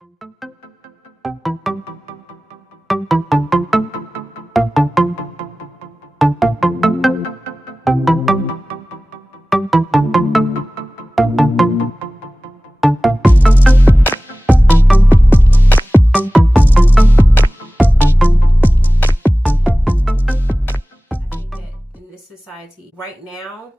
think that in this society right now,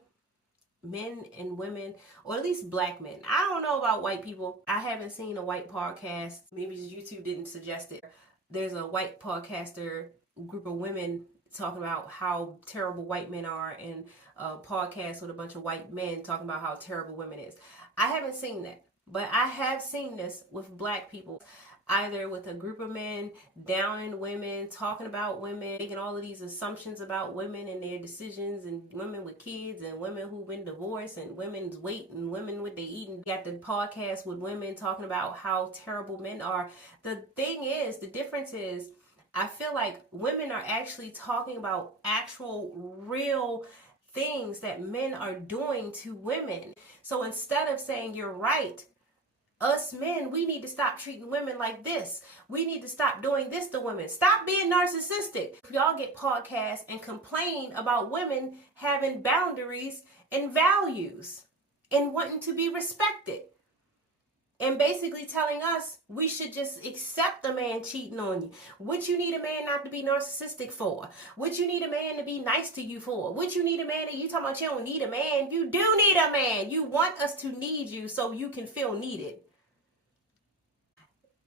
men and women, or at least black men, I don't know about white people. I haven't seen a white podcast. Maybe YouTube didn't suggest it. There's a white podcaster group of women talking about how terrible white men are, and a podcast with a bunch of white men talking about how terrible women is. I haven't seen that, but I have seen this with black people, either with a group of men downing women, talking about women, making all of these assumptions about women and their decisions, and women with kids, and women who've been divorced, and women's weight, and women what they eat. And got the podcast with women talking about how terrible men are. The thing is, the difference is, I feel like women are actually talking about actual real things that men are doing to women. So instead of saying you're right, us men, we need to stop treating women like this. We need to stop doing this to women. Stop being narcissistic. Y'all get podcasts and complain about women having boundaries and values and wanting to be respected, and basically telling us we should just accept a man cheating on you. What you need a man not to be narcissistic for? What you need a man to be nice to you for? What you need a man, you talking about you don't need a man? You do need a man. You want us to need you so you can feel needed.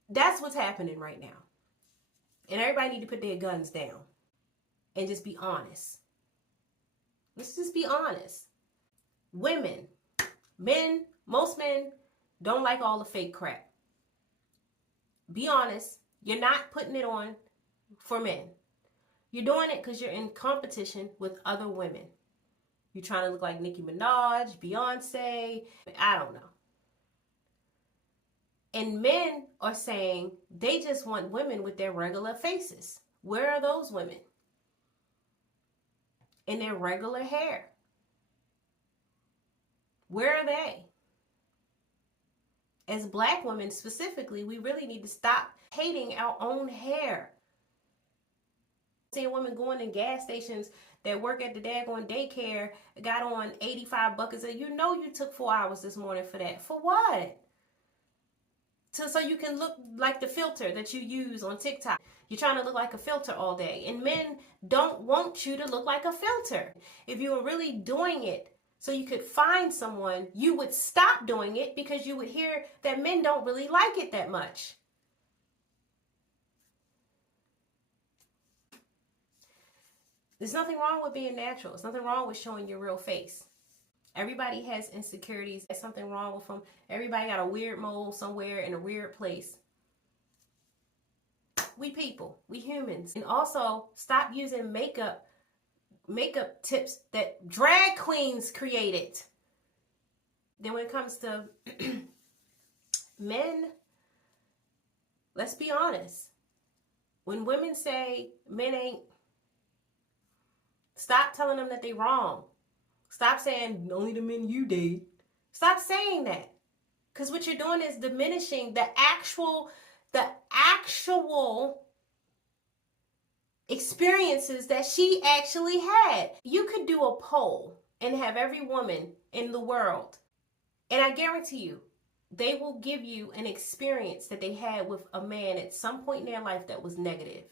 That's what's happening right now. And everybody need to put their guns down and just be honest. Let's just be honest. Women, men, most men don't like all the fake crap. Be honest. You're not putting it on for men. You're doing it because you're in competition with other women. You're trying to look like Nicki Minaj, Beyonce, I don't know. And men are saying they just want women with their regular faces. Where are those women? In their regular hair. Where are they? As black women specifically, we really need to stop hating our own hair. Seeing women going in gas stations that work at the daggone daycare, got on 85 buckets of, you know, you took 4 hours this morning for that. For what? So you can look like the filter that you use on TikTok. You're trying to look like a filter all day. And men don't want you to look like a filter. If you were really doing it so you could find someone, you would stop doing it because you would hear that men don't really like it that much. There's nothing wrong with being natural. There's nothing wrong with showing your real face. Everybody has insecurities. There's something wrong with them. Everybody got a weird mole somewhere in a weird place. We people, we humans. And also stop using makeup tips that drag queens created. Then when it comes to men, let's be honest. When women say men ain't, stop telling them that they wrong. Stop saying only the men you date. Stop saying that. Because what you're doing is diminishing the actual experiences that she actually had. You could do a poll and have every woman in the world, and I guarantee you, they will give you an experience that they had with a man at some point in their life that was negative.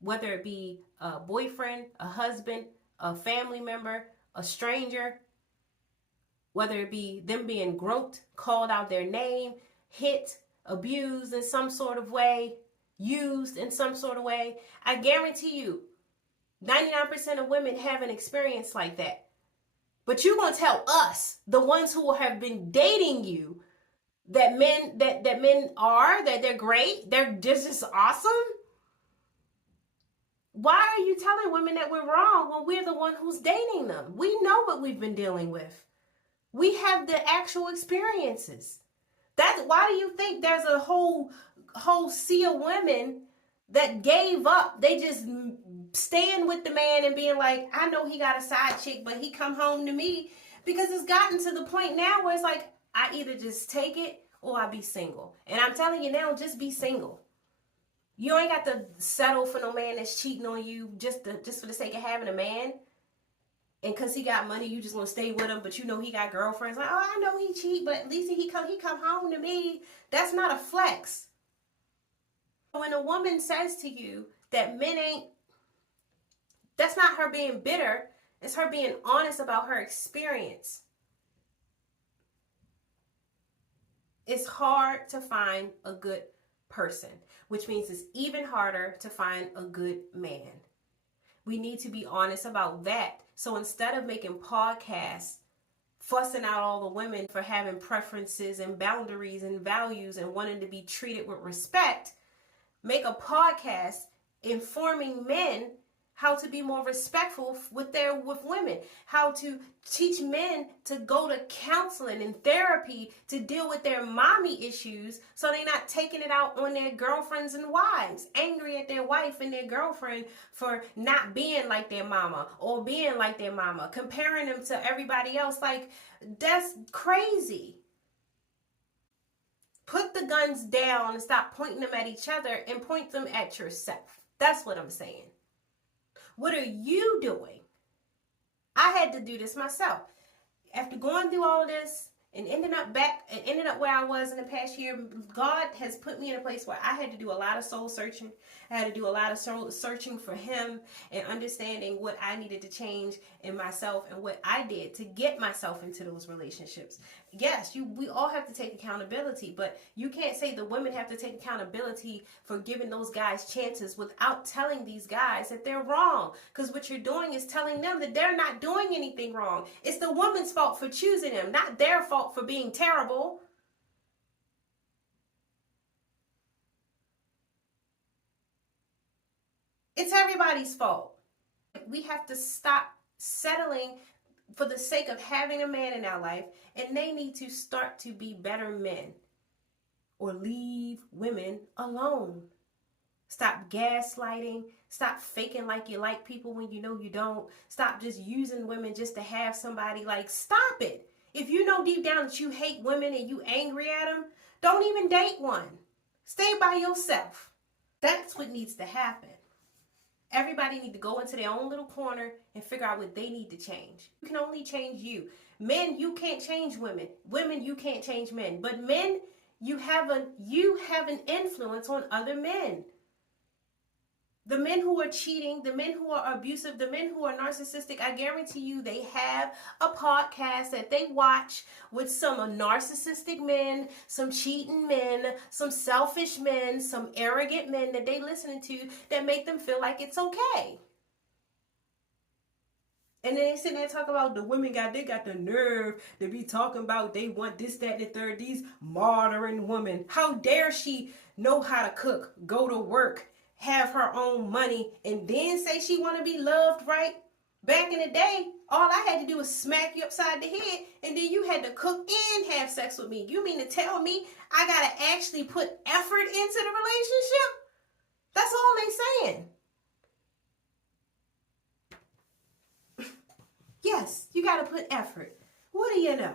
Whether it be a boyfriend, a husband, a family member, a stranger, whether it be them being groped, called out their name, hit, abused in some sort of way, used in some sort of way. I guarantee you, 99% of women have an experience like that. But you're going to tell us, the ones who have been dating you, that men that they're great, they're just awesome? Why are you telling women that we're wrong when we're the one who's dating them? We know what we've been dealing with. We have the actual experiences. Why do you think there's a whole sea of women that gave up? They just staying with the man and being like, I know he got a side chick, but he come home to me. Because it's gotten to the point now where it's like, I either just take it or I be single. And I'm telling you now, just be single. You ain't got to settle for no man that's cheating on you just for the sake of having a man. And because he got money, you just gonna stay with him, but you know he got girlfriends. Like, oh, I know he cheat, but at least he come home to me. That's not a flex. When a woman says to you that men ain't, that's not her being bitter. It's her being honest about her experience. It's hard to find a good person, which means it's even harder to find a good man. We need to be honest about that. So instead of making podcasts fussing out all the women for having preferences and boundaries and values and wanting to be treated with respect, make a podcast informing men how to be more respectful with women, how to teach men to go to counseling and therapy to deal with their mommy issues so they're not taking it out on their girlfriends and wives, angry at their wife and their girlfriend for not being like their mama or being like their mama, comparing them to everybody else. Like, that's crazy. Put the guns down and stop pointing them at each other and point them at yourself. That's what I'm saying. What are you doing? I had to do this myself. After going through all of this and ended up where I was in the past year, God has put me in a place where I had to do a lot of soul searching. I had to do a lot of soul searching for him and understanding what I needed to change in myself and what I did to get myself into those relationships. Yes, we all have to take accountability, but you can't say the women have to take accountability for giving those guys chances without telling these guys that they're wrong. Because what you're doing is telling them that they're not doing anything wrong. It's the woman's fault for choosing them, not their fault for being terrible. It's everybody's fault. We have to stop settling for the sake of having a man in our life, and they need to start to be better men or leave women alone. Stop gaslighting. Stop faking like you like people when you know you don't. Stop just using women just to have somebody. Like, stop it. If you know deep down that you hate women and you angry at them, don't even date one. Stay by yourself. That's what needs to happen. Everybody need to go into their own little corner and figure out what they need to change. You can only change you. Men, you can't change women. Women, you can't change men. But men, you have an influence on other men. The men who are cheating, the men who are abusive, the men who are narcissistic, I guarantee you they have a podcast that they watch with some narcissistic men, some cheating men, some selfish men, some arrogant men that they listen to that make them feel like it's okay. And then they sit there and talk about the women they got the nerve to be talking about they want this, that, and the third. These modern women. How dare she know how to cook, go to work, have her own money, and then say she want to be loved, right? Back in the day, all I had to do was smack you upside the head, and then you had to cook and have sex with me. You mean to tell me I got to actually put effort into the relationship? That's all they saying. Yes, you got to put effort. What do you know?